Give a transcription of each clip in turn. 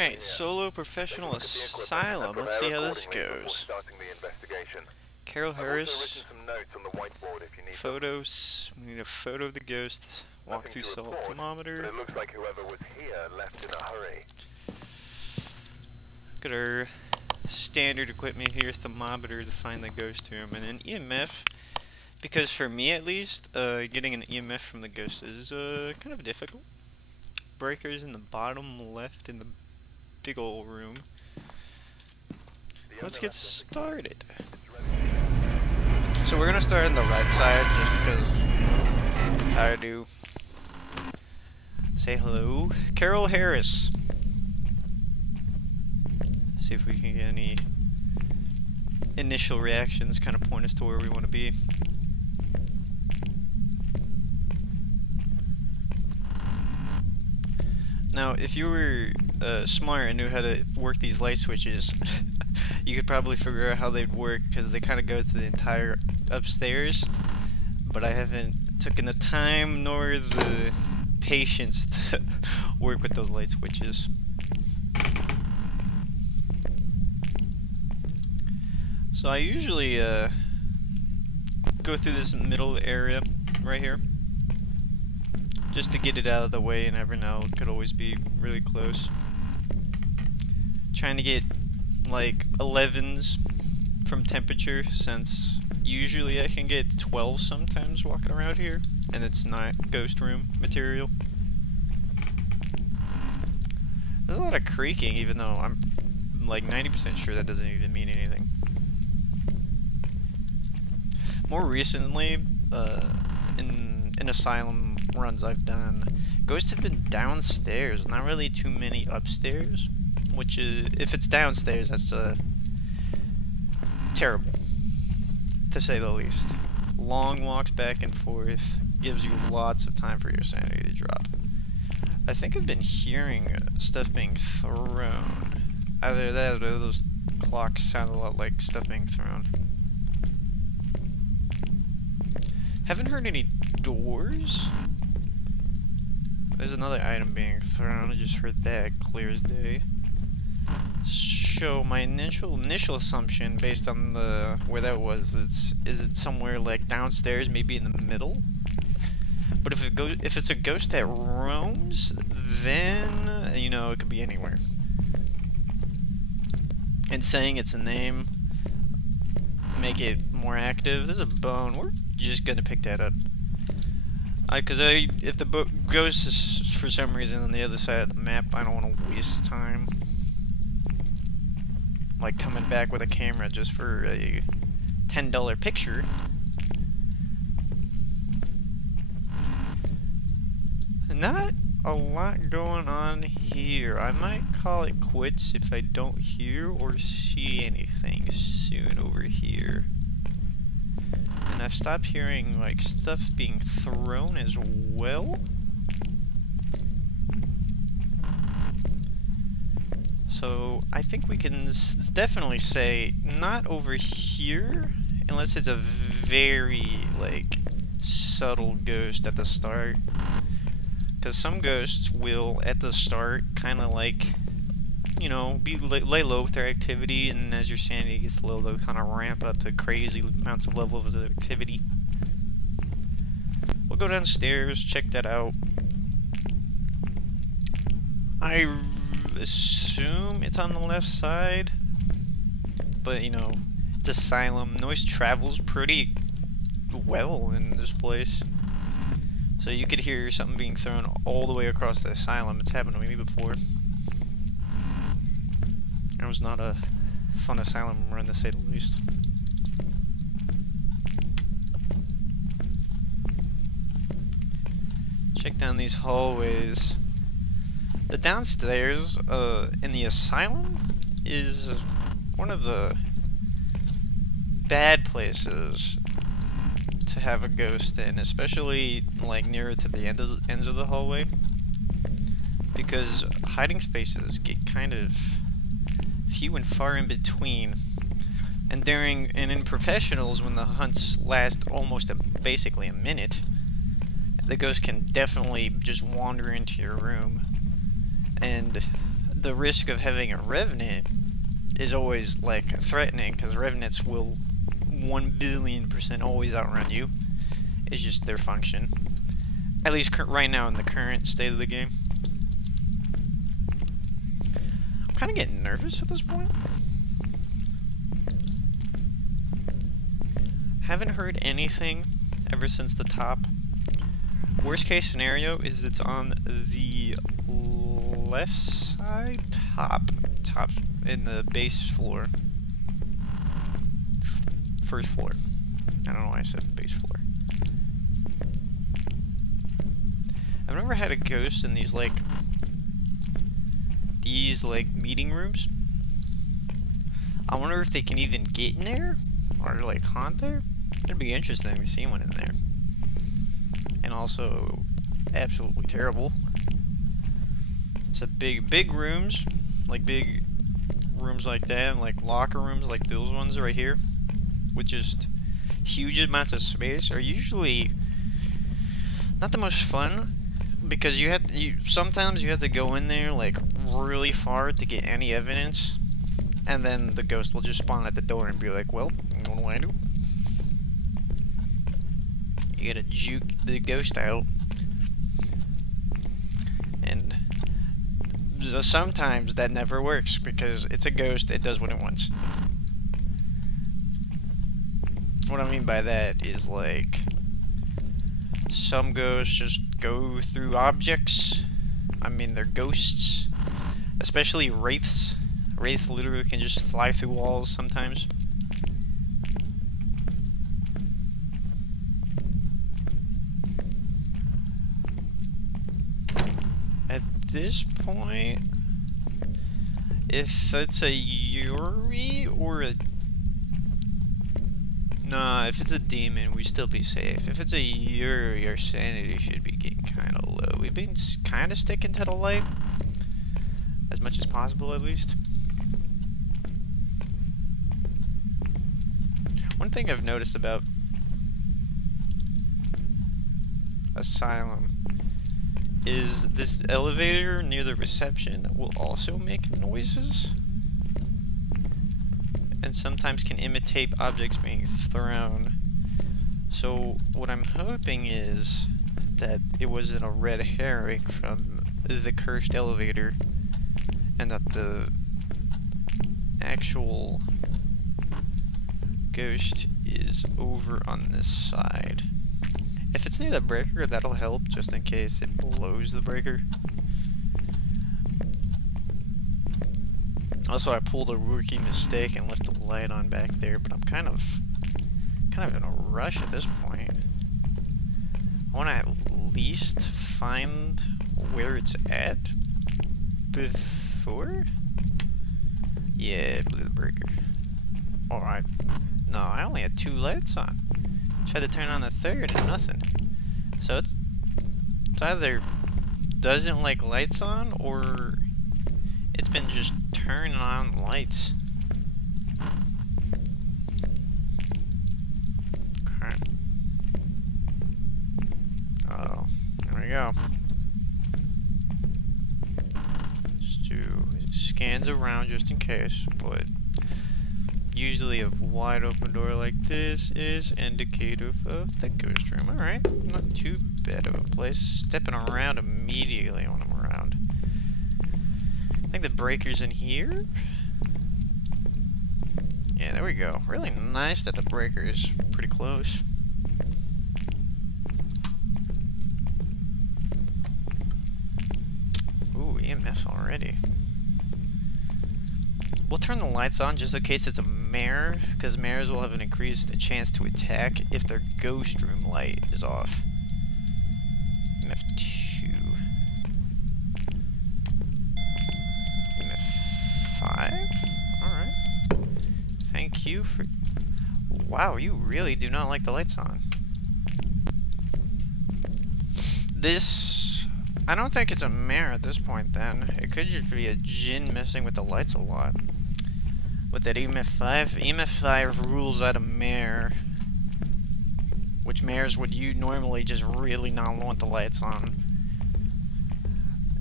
Alright, solo professional asylum. Let's see how this goes. Carol Harris. Photos. We need a photo of the ghost. Walk through salt thermometer. It looks like whoever was here left in a hurry. Got our standard equipment here, thermometer to find the ghost room, and an EMF. Because for me at least, getting an EMF from the ghost is kind of difficult. Breakers in the bottom left in the big ol' room. Let's get started. So we're gonna start on the right side just because how I do. Say hello. Carol Harris. See if we can get any initial reactions, kind of point us to where we want to be. Now, if you were smart and knew how to work these light switches, you could probably figure out how they'd work, because they kind of go to the entire upstairs, but I haven't taken the time nor the patience to work with those light switches. So I usually go through this middle area right here, just to get it out of the way. You never know, it could always be really close. Trying to get like 11s from temperature, since usually I can get 12 sometimes walking around here, and it's not ghost room material. There's a lot of creaking, even though I'm like 90% sure that doesn't even mean anything. More recently, in Asylum runs I've done, ghosts have been downstairs, not really too many upstairs, which is, if it's downstairs, that's terrible, to say the least. Long walks back and forth gives you lots of time for your sanity to drop. I think I've been hearing stuff being thrown. Either that or those clocks sound a lot like stuff being thrown. Haven't heard any doors. There's another item being thrown. I just heard that clear as day. So my initial assumption, based on the where that was, is it somewhere like downstairs, maybe in the middle? But if it's a ghost that roams, then you know it could be anywhere. And saying its a name make it more active. There's a bone. We're just gonna pick that up. If the ghost is for some reason on the other side of the map, I don't want to waste time. Like coming back with a camera just for a $10 picture. Not a lot going on here. I might call it quits if I don't hear or see anything soon over here. And I've stopped hearing like stuff being thrown as well. So I think we can definitely say not over here, unless it's a very like subtle ghost at the start. Because some ghosts will at the start kind of like, you know, lay low with their activity, and as your sanity gets low, they'll kind of ramp up to crazy amounts of levels of activity. We'll go downstairs, check that out. I assume it's on the left side, but you know, it's Asylum. Noise travels pretty well in this place. So you could hear something being thrown all the way across the Asylum. It's happened to me before. It was not a fun Asylum run, to say the least. Check down these hallways. The downstairs in the Asylum is one of the bad places to have a ghost in, especially like nearer to the ends of the hallway, because hiding spaces get kind of few and far in between. And in professionals, when the hunts last almost basically a minute, the ghost can definitely just wander into your room. And the risk of having a revenant is always like threatening, because revenants will 1,000,000,000% always outrun you. It's just their function. At least right now in the current state of the game. I'm kind of getting nervous at this point. Haven't heard anything ever since the top. Worst case scenario is it's on the left side, top in the base floor. First floor. I don't know why I said base floor. I've never had a ghost in these like meeting rooms. I wonder if they can even get in there or like haunt there. It'd be interesting to see one in there. And also absolutely terrible. It's a big rooms, like big rooms like that, and like locker rooms like those ones right here, with just huge amounts of space, are usually not the most fun, because sometimes you have to go in there like really far to get any evidence, and then the ghost will just spawn at the door and be like, well, what do I do? You gotta juke the ghost out. And sometimes that never works, because it's a ghost, it does what it wants. What I mean by that is, like, some ghosts just go through objects. I mean, they're ghosts. Especially wraiths. Wraiths literally can just fly through walls sometimes. At this point, if it's a Yuri or a... Nah, if it's a demon, we still be safe. If it's a Yuri, our sanity should be getting kind of low. We've been kind of sticking to the light. As much as possible, at least. One thing I've noticed about Asylum is this elevator near the reception will also make noises, and sometimes can imitate objects being thrown. So what I'm hoping is that it wasn't a red herring from the cursed elevator, and that the actual ghost is over on this side. If it's near the breaker, that'll help, just in case it blows the breaker. Also, I pulled a rookie mistake and left the light on back there, but I'm kind of in a rush at this point. I want to at least find where it's at before. Yeah, it blew the breaker. Alright. No, I only had 2 lights on. Tried to turn on the third and nothing. So it's either doesn't like lights on, or it's been just turning on lights. Okay. Oh, there we go. Just do scans around just in case, but usually a wide open door like this is indicative of the ghost room. Alright, not too bad of a place. Stepping around immediately when I'm around. I think the breaker's in here. Yeah, there we go. Really nice that the breaker is pretty close. Ooh, EMF already. We'll turn the lights on just in case it's a mare, because mares will have an increased chance to attack if their ghost room light is off. EMF 2. EMF 5? Alright. Thank you for... Wow, you really do not like the lights on. This... I don't think it's a mare at this point then. It could just be a djinn messing with the lights a lot. With that EMF 5, EMF 5 rules out a mare. Which mares would you normally just really not want the lights on.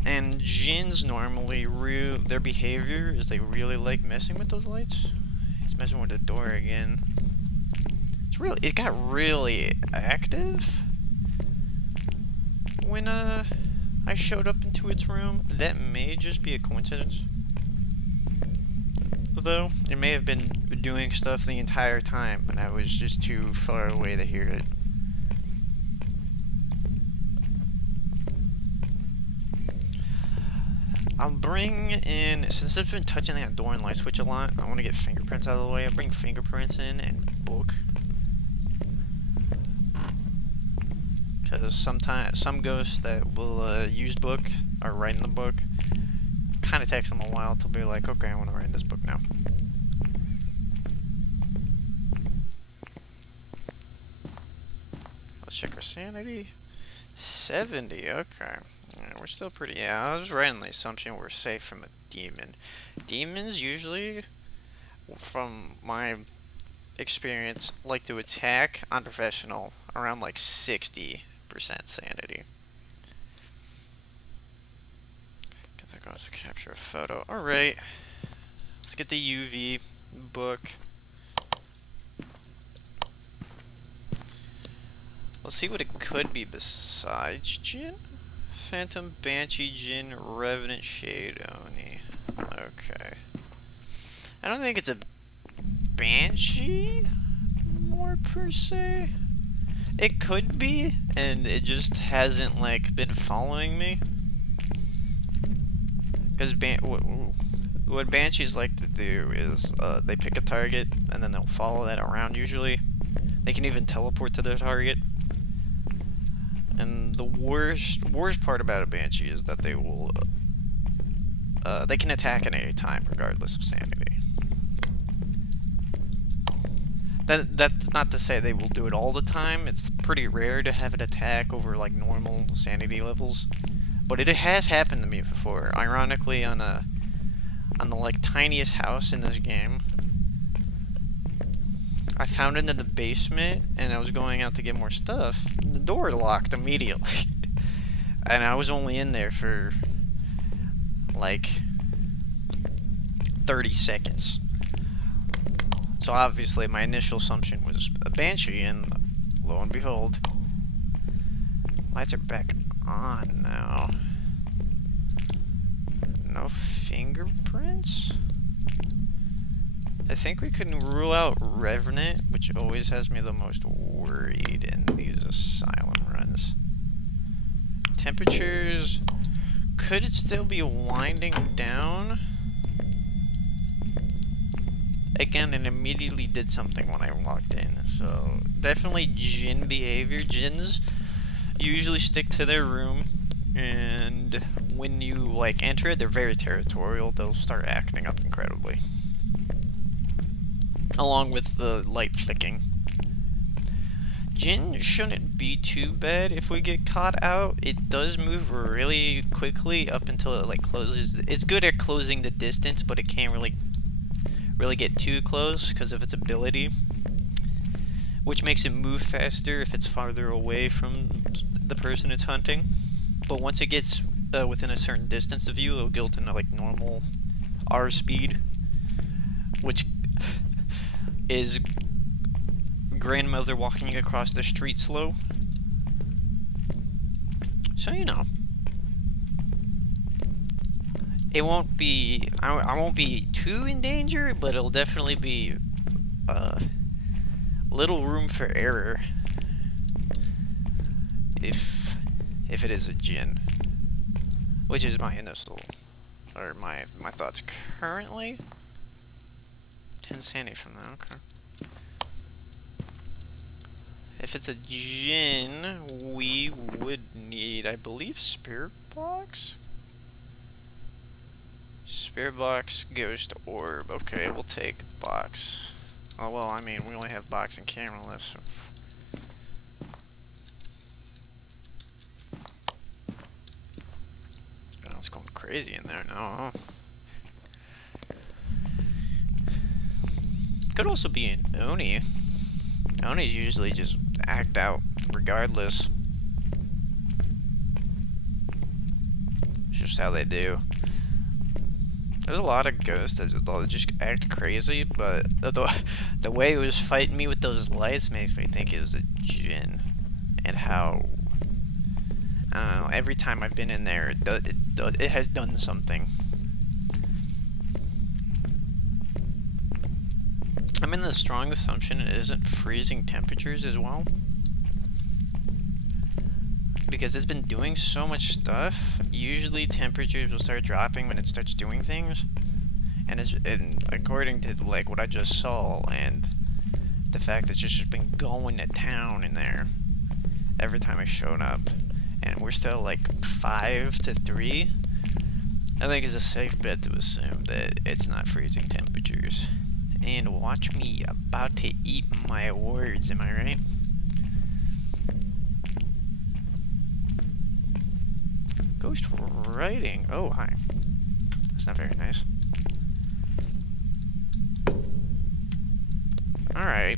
And Jinns normally, their behavior is they really like messing with those lights. It's messing with the door again. It got really active when I showed up into its room. That may just be a coincidence, though. It may have been doing stuff the entire time, but I was just too far away to hear it. I'll bring in, since I've been touching that door and light switch a lot, I want to get fingerprints out of the way. I'll bring fingerprints in and book. Because sometimes, some ghosts that will use book or write in the book, kind of takes them a while to be like, okay, I want to write this book now. Let's check our sanity. 70, okay. Yeah, we're still pretty, yeah, I was right on the assumption we're safe from a demon. Demons usually, from my experience, like to attack unprofessional around like 60% sanity. That goes to capture a photo. Alright. Let's get the UV book. Let's see what it could be besides Jinn. Phantom, Banshee, Jinn, Revenant, Shade, Oni. Okay. I don't think it's a Banshee more per se. It could be, and it just hasn't like been following me. Because what Banshees like to do is they pick a target and then they'll follow that around usually. They can even teleport to their target. And the worst part about a Banshee is that they will they can attack at any time regardless of sanity. That's not to say they will do it all the time. It's pretty rare to have it attack over like normal sanity levels, but it has happened to me before. Ironically, on the like tiniest house in this game, I found it in the basement, and I was going out to get more stuff. The door locked immediately, and I was only in there for like 30 seconds. So obviously my initial assumption was a Banshee, and lo and behold, lights are back on now. No fingerprints? I think we can rule out Revenant, which always has me the most worried in these Asylum runs. Temperatures, could it still be winding down? Again, it immediately did something when I walked in, so definitely Jinn behavior. Jinns usually stick to their room, and when you like enter it, they're very territorial. They'll start acting up incredibly, along with the light flicking. Jinn shouldn't be too bad if we get caught out. It does move really quickly up until it like closes. It's good at closing the distance, but it can't really get too close because of its ability, which makes it move faster if it's farther away from the person it's hunting. But once it gets within a certain distance of you, it'll go into like normal R speed, which is grandmother walking across the street slow. So you know, it won't be, I won't be too in danger, but it'll definitely be little room for error if it is a Jinn, which is my initial, or my thoughts currently. 10 sanity from that, okay. If it's a Jinn, we would need, I believe, Spirit Box? Spirit Box, Ghost Orb. Okay, we'll take Box. Oh, well, I mean, we only have Box and camera left, so... Oh, it's going crazy in there now, huh? Could also be an Oni. Onis usually just act out regardless. It's just how they do. There's a lot of ghosts that just act crazy, but the way it was fighting me with those lights makes me think it was a djinn. And how, I don't know, every time I've been in there, it has done something. I'm in the strong assumption it isn't freezing temperatures as well. Because it's been doing so much stuff, usually temperatures will start dropping when it starts doing things. And according to like what I just saw and the fact that it's just been going to town in there every time I showed up, and we're still like 5 to 3, I think it's a safe bet to assume that it's not freezing temperatures. And watch me, about to eat my words, am I right? Ghost writing. Oh, hi. That's not very nice. Alright.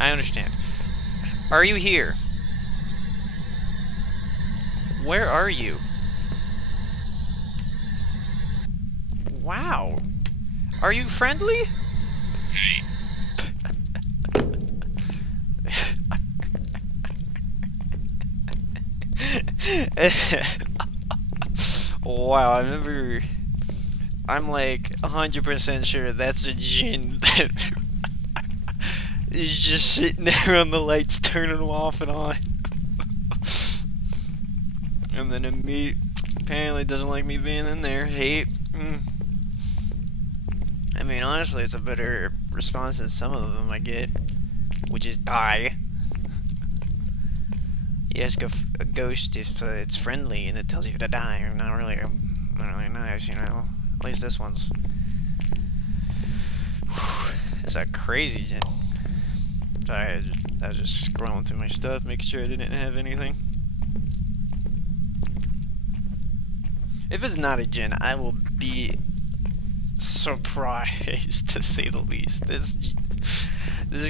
I understand. Are you here? Where are you? Wow. Are you friendly? Hey. Wow, I'm like 100% sure that's a djinn that is just sitting there on the lights, turning them off and on. And then apparently doesn't like me being in there. Hate. I mean, honestly, it's a better response than some of them I get, which is die. You ask a ghost if it's friendly and it tells you to die. Not really nice, you know. At least this one's. It's a crazy djinn. Sorry, I was just scrolling through my stuff, making sure I didn't have anything. If it's not a djinn, I will be surprised, to say the least. This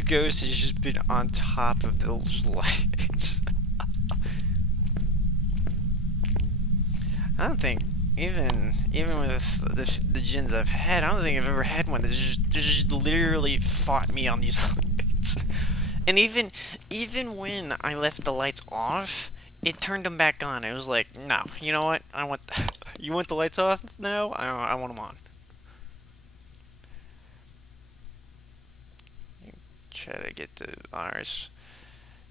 ghost has just been on top of those lights. I don't think, even with the djinns I've had, I don't think I've ever had one that just literally fought me on these lights. And even when I left the lights off, it turned them back on. It was like, no, you know what? You want the lights off? No, I want them on. Try to get to ours.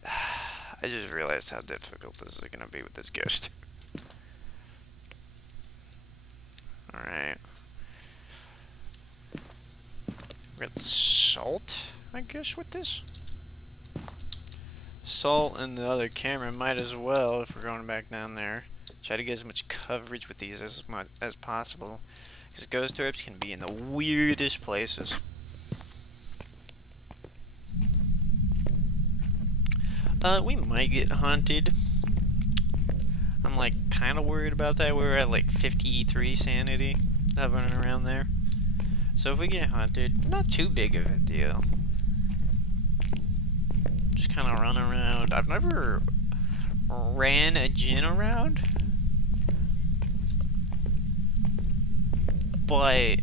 I just realized how difficult this is gonna be with this ghost. Alright. We got salt, I guess, with this. Salt and the other camera might as well if we're going back down there. Try to get as much coverage with these as possible. Because ghost orbs can be in the weirdest places. We might get haunted. I'm like kind of worried about that. We're at like 53 sanity, hovering around there. So if we get haunted, not too big of a deal. Just kind of run around. I've never ran a djinn around, but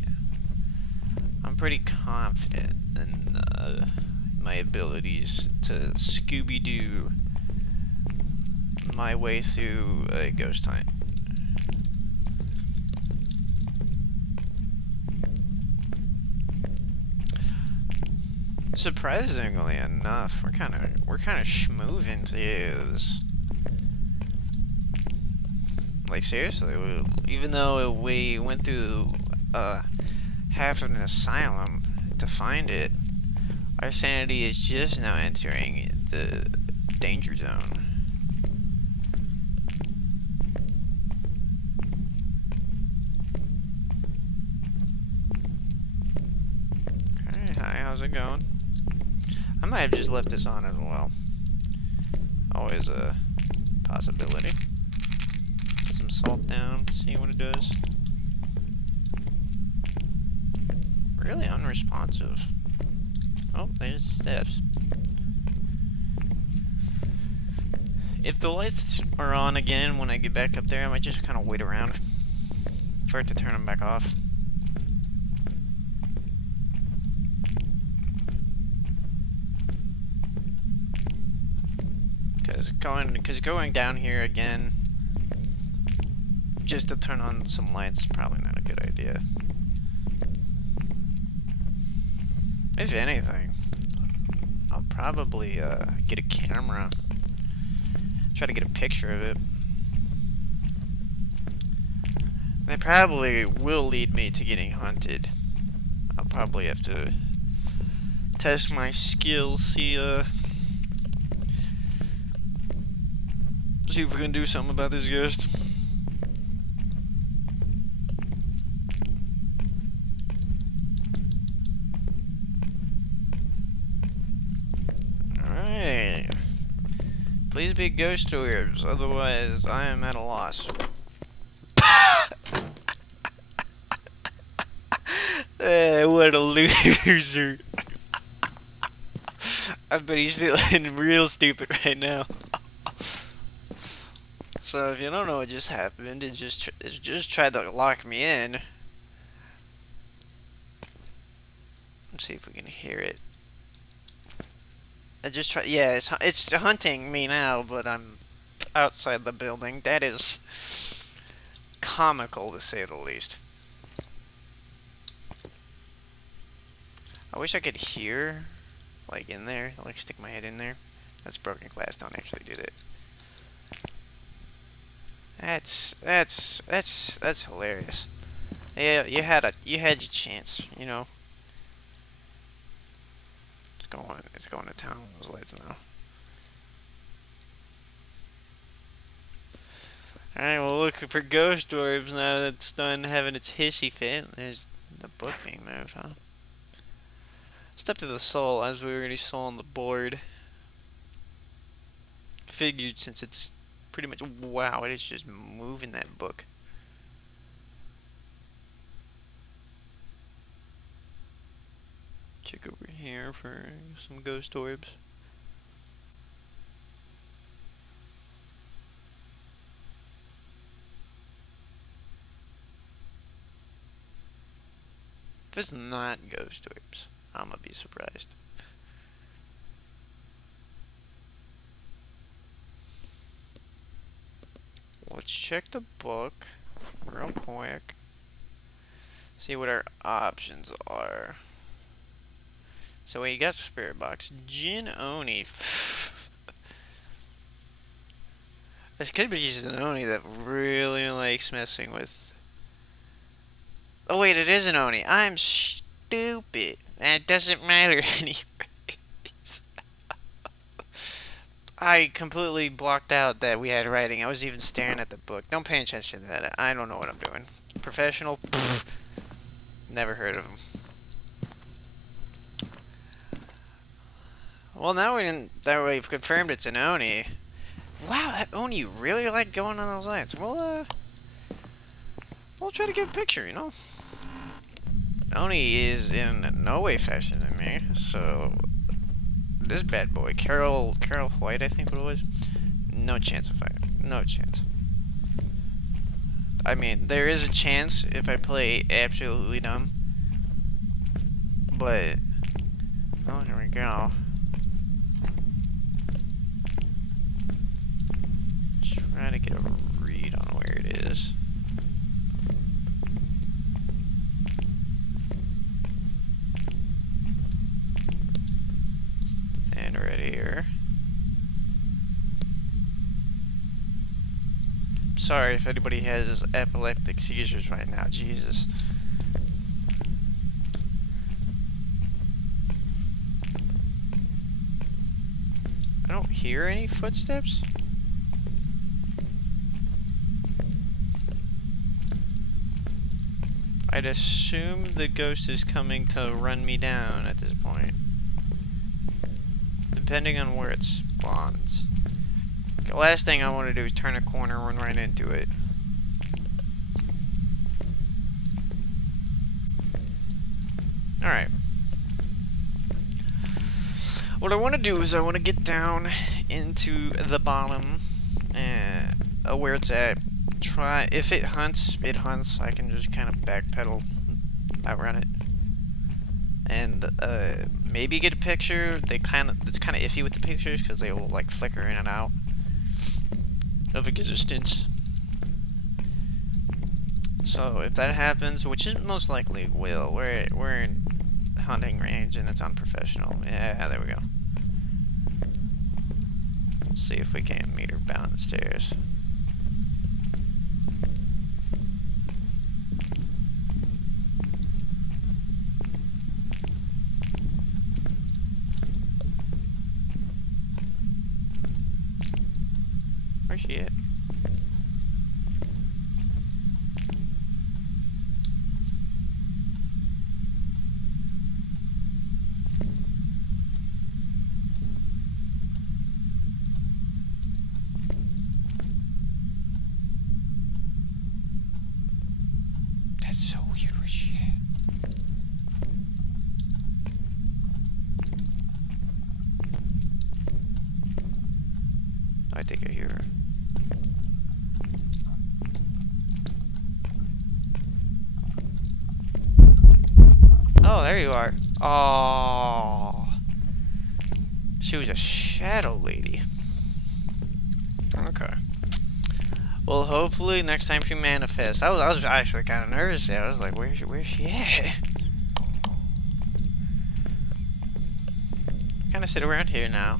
I'm pretty confident in my abilities to Scooby-Doo my way through a ghost hunt. Surprisingly enough, we're kind of schmoving to this. Like seriously, even though we went through half of an asylum to find it, our sanity is just now entering the danger zone. Okay, hi, how's it going? I might have just left this on as well. Always a possibility. Put some salt down, see what it does. Really unresponsive. Oh, there's the steps. If the lights are on again when I get back up there, I might just kind of wait around for it to turn them back off. Because going down here again, just to turn on some lights, is probably not a good idea. If anything, I'll probably get a camera, try to get a picture of it. That probably will lead me to getting hunted. I'll probably have to test my skills, see if we can do something about this ghost. Alright. Please be ghost orbs, otherwise I am at a loss. What a loser. I bet he's feeling real stupid right now. So if you don't know what just happened, it just tried to lock me in. Let's see if we can hear it. I just tried. Yeah, it's hunting me now, but I'm outside the building. That is comical to say the least. I wish I could hear, like in there, like stick my head in there. That's broken glass. Don't actually do that. That's hilarious. Yeah, you had your chance, you know. It's going to town with those lights now. Alright, well, looking for ghost orbs now that it's done having its hissy fit. There's the book being moved, huh? Step to the soul, as we already saw on the board. Figured since it's pretty much. Wow, it is just moving that book. Check over here for some ghost orbs. If it's not ghost orbs, I'm gonna be surprised. Let's check the book real quick. See what our options are. So we got Spirit Box. Jin Oni. This could be just an Oni that really likes messing with. Oh wait, it is an Oni. I'm stupid. That doesn't matter anyways. I completely blocked out that we had writing. I was even staring at the book. Don't pay attention to that. I don't know what I'm doing. Professional? Pfft. Never heard of him. Well, now that we've confirmed it's an Oni. Wow, that Oni really liked going on those lights. We'll try to get a picture, you know? Oni is in no way faster than me, so this bad boy, Carol White, I think what it was. No chance of fighting. No chance. I mean, there is a chance if I play absolutely dumb. But oh, here we go. Trying to get a read on where it is. Stand right here. Sorry if anybody has epileptic seizures right now. Jesus. I don't hear any footsteps. I'd assume the ghost is coming to run me down at this point. Depending on where it spawns. The last thing I want to do is turn a corner and run right into it. Alright. What I want to do is I want to get down into the bottom where it's at. Try if it hunts, it hunts. I can just kind of backpedal, outrun it, and maybe get a picture. It's kind of iffy with the pictures because they will like flicker in and out of existence. So if that happens, which is most likely will, we're in hunting range and it's unprofessional. Yeah, there we go. Let's see if we can't meet her downstairs. Where's she at? That's so weird. Where's she at? I think I hear her. Oh, there you are. Oh, she was a shadow lady. Okay. Well, hopefully next time she manifests. I was actually kind of nervous there. I was like, where's she at? Kind of sit around here now.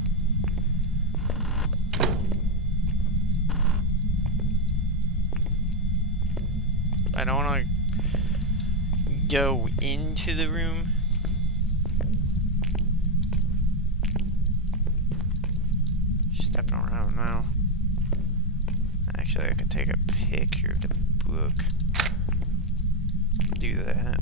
I don't want to go into the room. Stepping around now. Actually, I could take a picture of the book. Do that.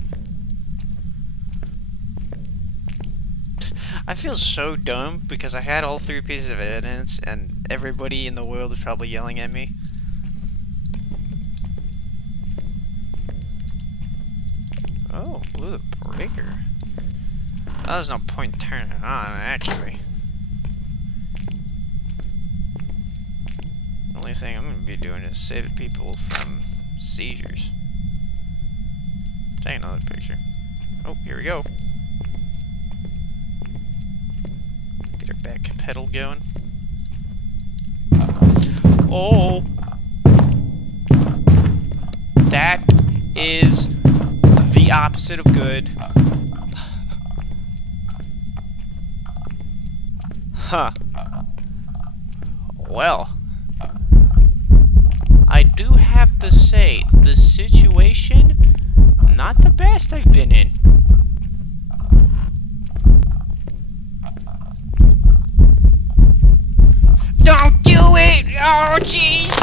I feel so dumb because I had all 3 pieces of evidence and everybody in the world is probably yelling at me. Oh, blew the breaker. Well, there's no point turning it on, actually. The only thing I'm going to be doing is saving people from seizures. Take another picture. Oh, here we go. Get our back pedal going. Oh! That is the opposite of good. Huh. Well, I do have to say, the situation, not the best I've been in. Don't do it! Oh, jeez!